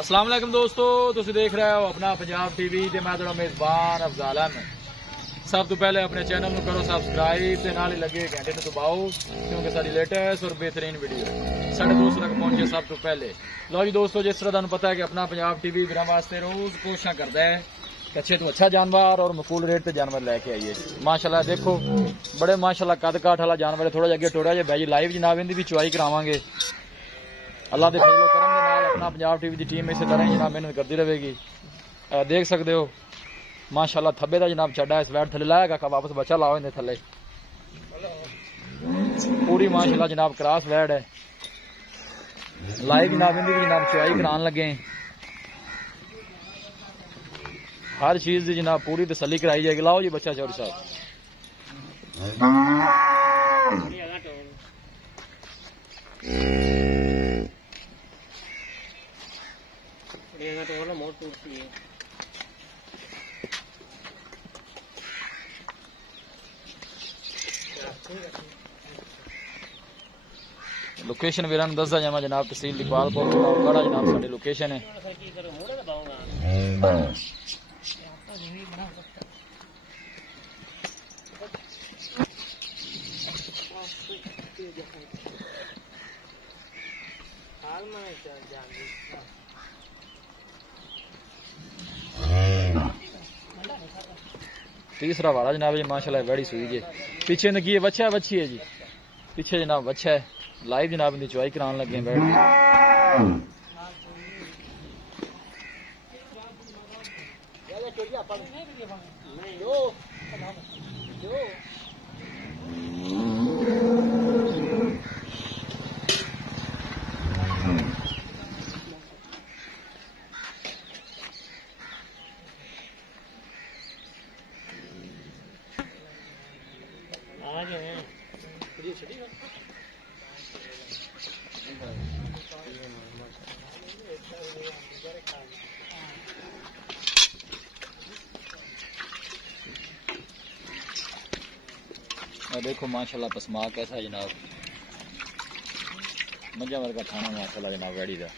अस्सलाम वालेकुम दोस्तों, तुसीं देख रहे हो अपना पंजाब टीवी ते मैं तुहाडा मेज़बान अफजाल अहमद। सब तो पहले अपने चैनल में करो सब्सक्राइब ते नाल ही लगे घंटे नूं दबाओ क्योंकि साडी लेटेस्ट और बेहतरीन वीडियो साढ़े दोस्तों तक पहुंचे सब तो पहले। लो जी दोस्तों, जिस तरह तुहानूं पता है कि अपना पंजाब टीवी मेरे वास्ते रोज कोशिशां करदा है कि अच्छे तो अच्छा जानवर और मकूल रेट ते जानवर लैके आइए। माशाल्लाह देखो बड़े माशाल्लाह कद काठ वाला जानवर है। थोड़ा जिहा अगे टोरा जे बैजी लाइव जनाब इहदी भी चुआई करावांगे। अल्लाह के फजलो करम दे नाल अपना पंजाब टीवी की टीम इस तरह ही जनाब मेहनत करती रहेगी। देख सकते हो माशाल्लाह थब्बे का जनाब चड्डा इस वैट थले लाएगा का वापस बच्चा लाओ इन्हें थले पूरी माशाल्लाह जनाब क्रॉस वैट है। लाइव जनाब इनकी भी जनाब चुआई करान लगे हर चीज की जनाब पूरी तसल्ली कराई जाएगी। लाओ जी बच्चा चौधरी साहब। लोकेशन वीर दसदा जावा जनाब तहसील इकबालपुर कड़ा जनाब साडी लोकेशन है। तीसरा वाला जनाब जी माशाल्लाह बड़ी सुई जी। पीछे नकी है बच्चा बच्ची है जी। पीछे जनाब बच्चा है लाइव जनाब इनकी चुआई कराने लगे बैठ देखो माशाल्लाह पसमा कैसा है जनाब। मजा वर्गा खाना माशाल्लाह जनाब गाड़ी का।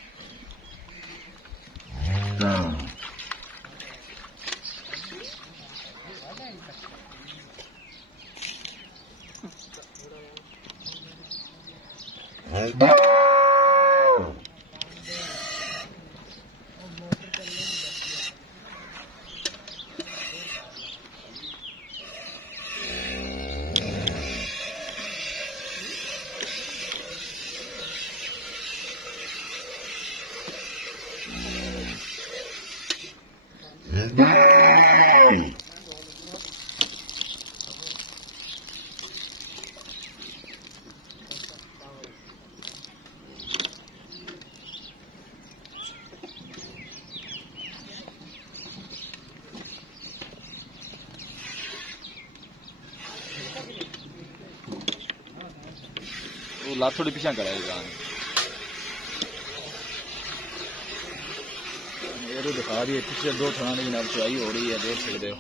लात थोड़ी पीछा करेगा ये तो दिखा रही है। पिछले दो थोड़ा की जनाब चुआई हो रही है देख सकते हो।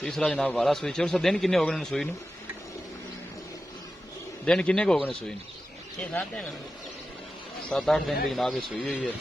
तीसरा जनाब वाला सुई चल सर दिन किन्ने हो गए सुई नु दिन किन्ने हो गए सुई 7-8 दिन की जनाब सुई हुई है।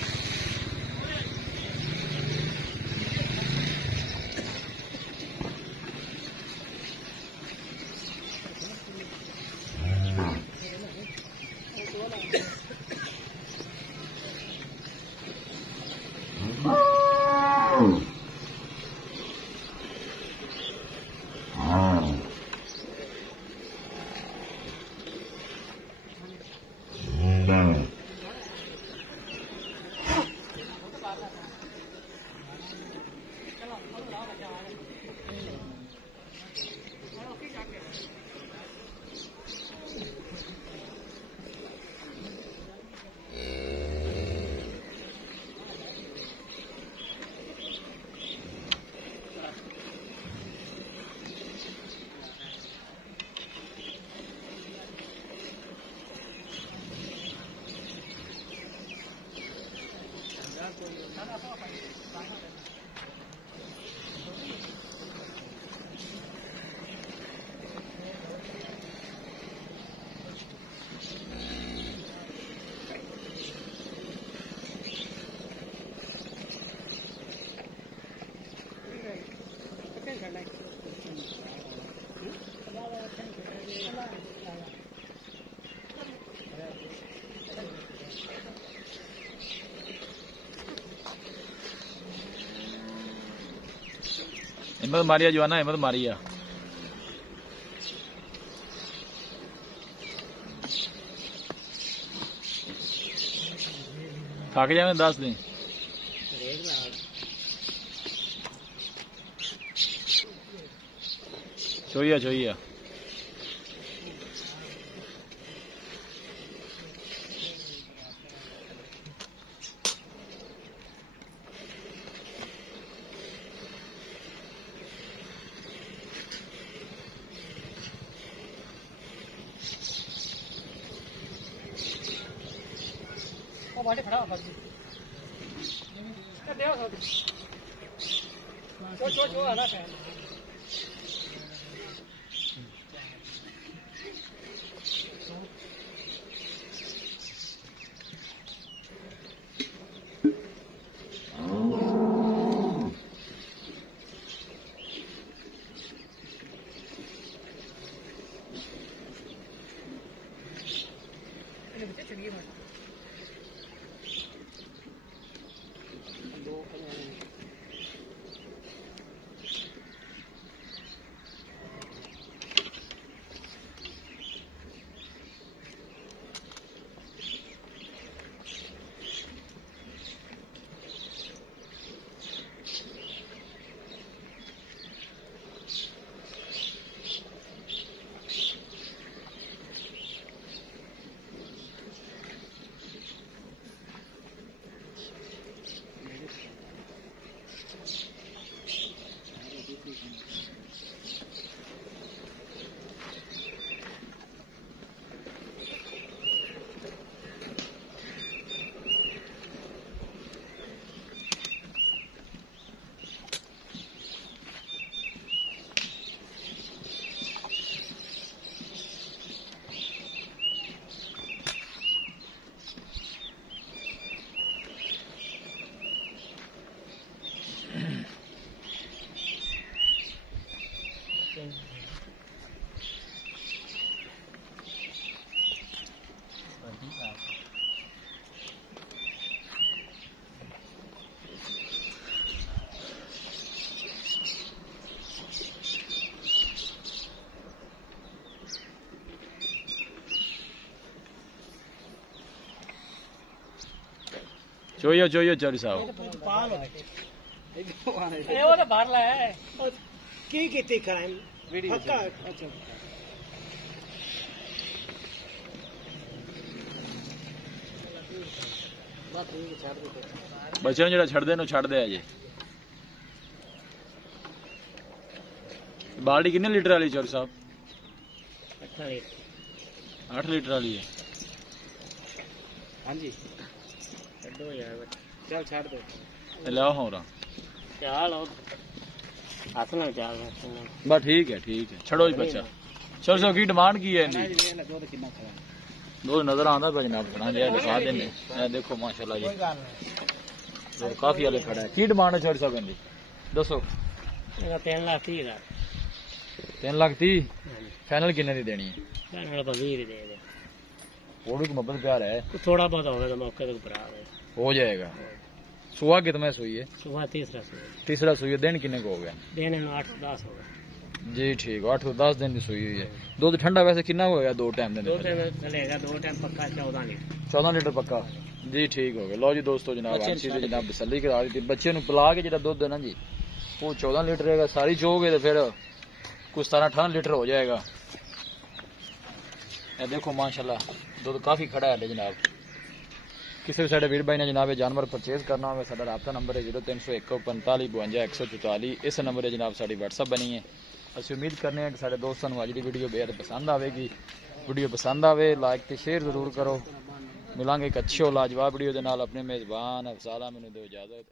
हिम्मत मारिया जवाना, हिम्मत मारिया। थक जाए 10 दिन चोइया चोइया खड़ा हो चोइया चोइया चौरी साहब वो तो बाहर लाया है की क्राइम पक्का। अच्छा बच्चे जो छड़ दे छड़ दे अजे। बाल्टी कितने लीटर वाली चौरी साहब? 8 लीटर वाली है। हाँ जी छो यार, चल छाड़ दो लाओ हो रहा चल हाथ ना चल बस ठीक है छड़ो जी बच्चा। चल सो की डिमांड की है दो नजर आंदा पे जनाब बना लिया दिखा देने। देखो माशाल्लाह जी तो काफी वाले खड़ा है। की डिमांड है छोड़ साहब इनकी दसो? 3 लाख 30 हज़ार। 3 लाख 30 फाइनल कितने की देनी है? फाइनल 20 दे दे। थोड़ी मोहब्बत प्यार है थोड़ा बहुत होगा तो मौके पे भरा हो जाएगा। सुबह कितना सुई है? सुबह तीसरा सुई है। दिन कितने को हो गया? दिन 8-10 होगा जी ठीक 8-10 दिन की सुई हुई है। दूध ठंडा वैसे कितना हो गया? 2 टाइम चलेगा 2 टाइम पक्का 14 लीटर पक्का जी ठीक हो गया। लो जी दोस्तों जनाब जनाब तसल्ली करा दी बच्चे पिला के जो दुध है ना जी वो 14 लीटर है। सारी चोगे तो फिर कुछ 17-18 लीटर हो जाएगा। देखो माशाल्लाह दूध काफी खड़ा है जनाब। किसी भी साढ़े वीर भाई ने जनाब जानवर परचेज करना हो साਡਾ राबता नंबर है 0301 45 52 144। इस नंबर है जनाब साड़ी WhatsApp बनी है। असं उम्मीद करने हैं कि साढ़े दोस्तों को अज की वीडियो बेहद पसंद आएगी। वीडियो पसंद आए लाइक तो शेयर जरूर करो। मिलांगे एक अच्छी और लाजवाब वीडियो के नाल। अपने मेजबान अफजाल मैनू दो इजाजत।